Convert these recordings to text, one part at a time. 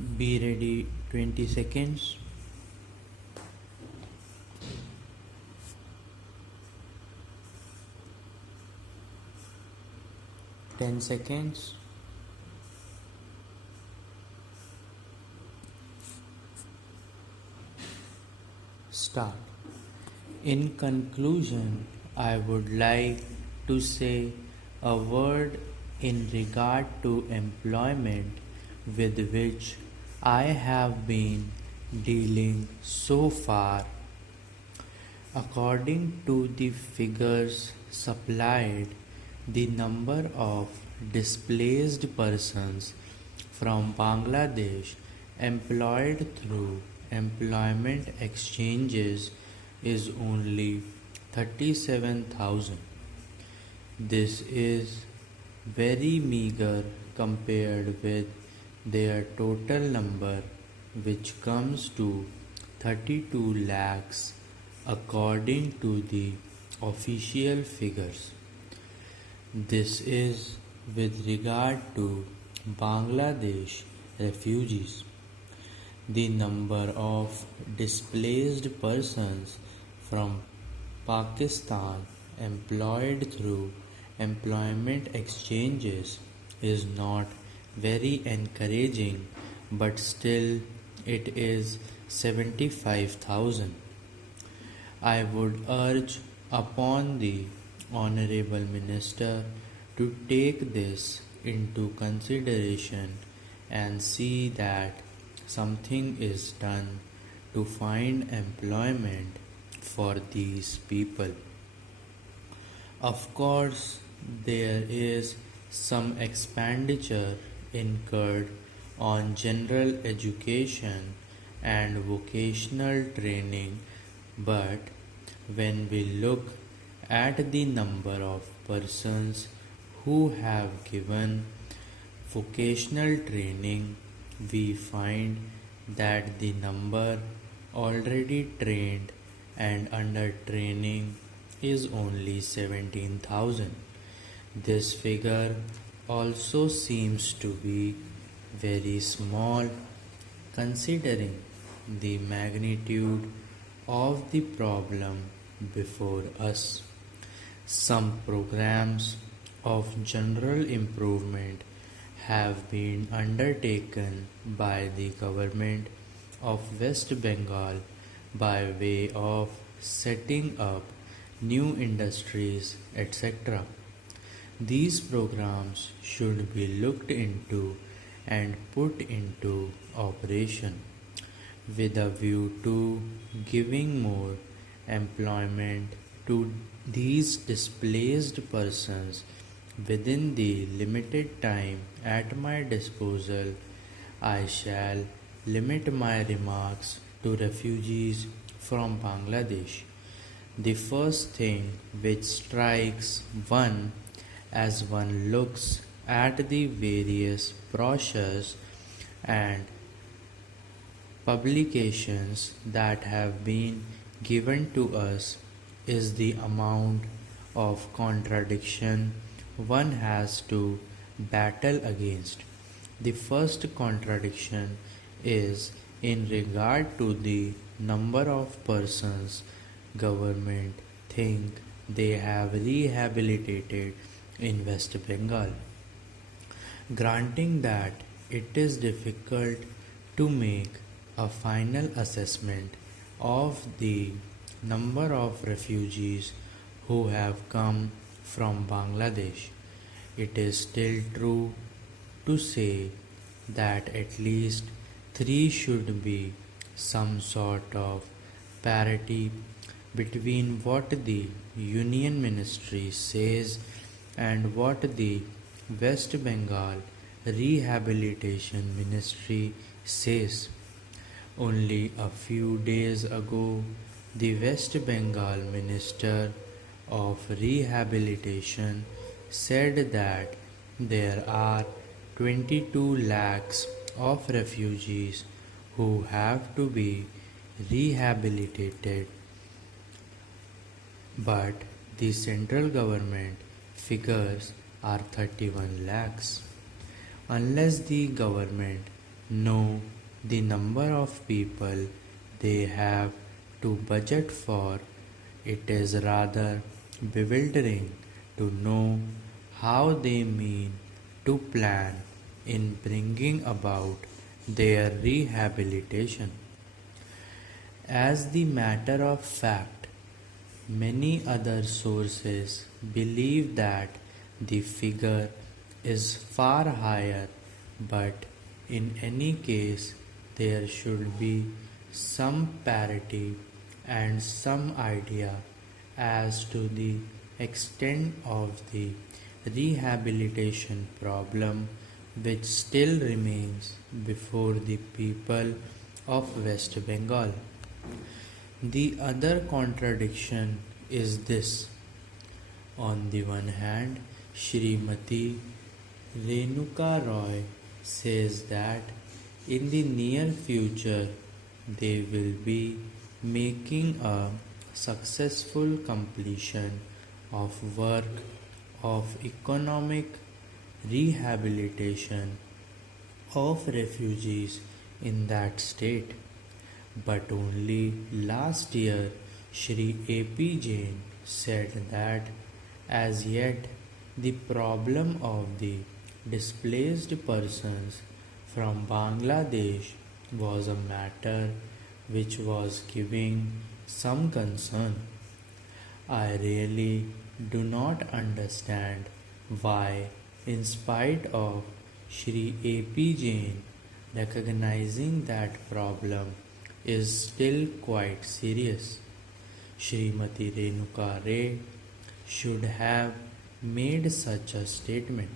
Be ready 20 seconds. 10 seconds. Start. In conclusion, I would like to say a word in regard to employment with which I have been dealing so far. According to the figures supplied, the number of displaced persons from Bangladesh employed through employment exchanges is only 37,000. This is very meager compared with their total number, which comes to 32 lakhs according to the official figures. This is with regard to Bangladesh refugees. The number of displaced persons from Pakistan employed through employment exchanges is not very encouraging, but still it is 75,000. I would urge upon the Honorable Minister to take this into consideration and see that something is done to find employment for these people. Of course, there is some expenditure incurred on general education and vocational training, but when we look at the number of persons who have given vocational training, we find that the number already trained and under training is only 17,000. This figure also seems to be very small considering the magnitude of the problem before us. Some programs of general improvement have been undertaken by the government of West Bengal by way of setting up new industries, etc. These programs should be looked into and put into operation with a view to giving more employment to these displaced persons. Within the limited time at my disposal, I shall limit my remarks to refugees from Bangladesh. The first thing which strikes one as one looks at the various brochures and publications that have been given to us is the amount of contradiction one has to battle against. The first contradiction is in regard to the number of persons government think they have rehabilitated in West Bengal. Granting that it is difficult to make a final assessment of the number of refugees who have come from Bangladesh, it is still true to say that at least 3 should be some sort of parity between what the Union Ministry says and what the West Bengal Rehabilitation Ministry says. Only a few days ago, the West Bengal Minister of Rehabilitation said that there are 22 lakhs of refugees who have to be rehabilitated, but the central government figures are 31 lakhs. Unless the government know the number of people they have to budget for. It is rather bewildering to know how they mean to plan in bringing about their rehabilitation. As the matter of fact, many other sources believe that the figure is far higher, but in any case, there should be some parity and some idea as to the extent of the rehabilitation problem which still remains before the people of West Bengal. The other contradiction is this. On the one hand, Srimati Renuka Roy says that in the near future they will be making a successful completion of work of economic rehabilitation of refugees in that state. But only last year Shri A.P. Jain said that as yet the problem of the displaced persons from Bangladesh was a matter which was giving some concern. I really do not understand why, in spite of Shri A.P. Jain recognizing that problem is still quite serious, Srimati Renuka Ray should have made such a statement.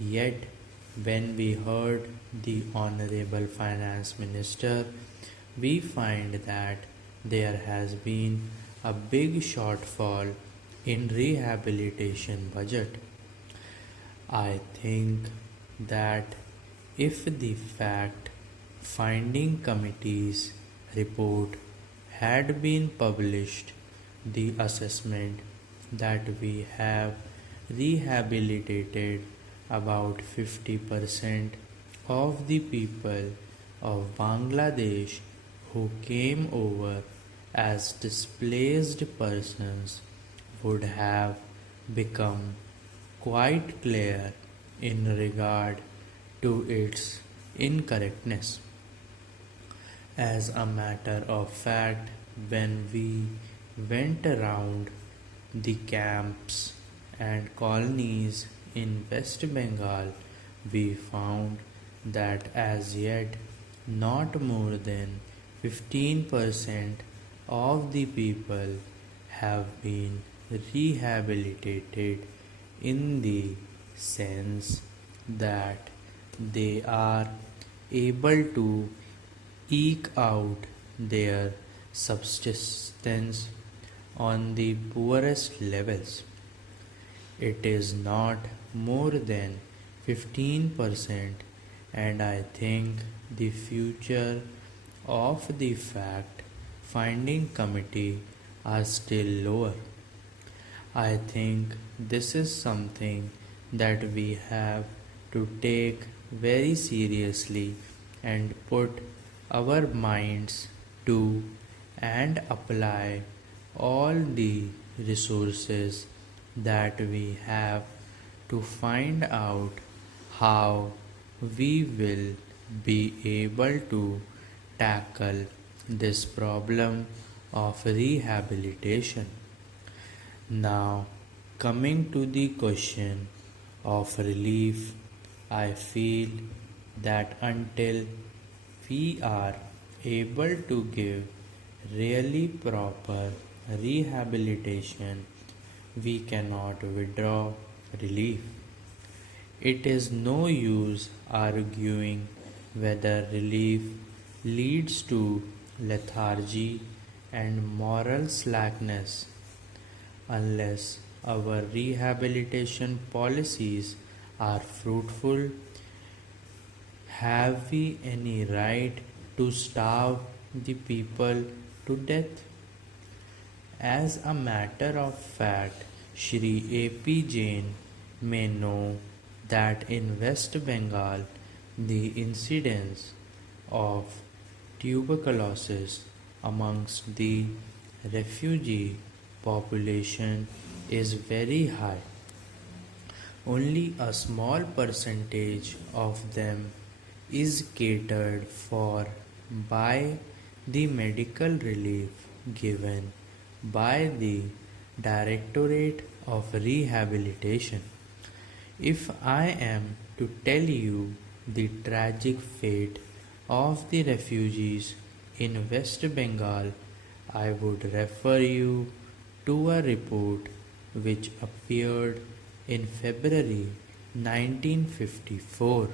Yet, when we heard the Honorable Finance Minister, we find that there has been a big shortfall in rehabilitation budget. I think that if the fact finding committee's report had been published, the assessment that we have rehabilitated about 50% of the people of Bangladesh who came over as displaced persons would have become quite clear in regard to its incorrectness. As a matter of fact, when we went around the camps and colonies in West Bengal, we found that as yet not more than 15% of the people have been rehabilitated in the sense that they are able to eke out their subsistence on the poorest levels. It is not more than 15%, and I think the future of the fact finding committee are still lower. I think this is something that we have to take very seriously and put our minds to and apply all the resources that we have to find out how we will be able to tackle this problem of rehabilitation. Now, coming to the question of relief, I feel that until we are able to give really proper rehabilitation, we cannot withdraw relief. It is no use arguing whether relief leads to lethargy and moral slackness unless our rehabilitation policies are fruitful. Have we any right to starve the people to death? As a matter of fact, Shri A.P. Jain may know that in West Bengal the incidence of tuberculosis amongst the refugee population is very high. Only a small percentage of them is catered for by the medical relief given by the Directorate of Rehabilitation. If I am to tell you the tragic fate of the refugees in West Bengal, I would refer you to a report which appeared in February 1954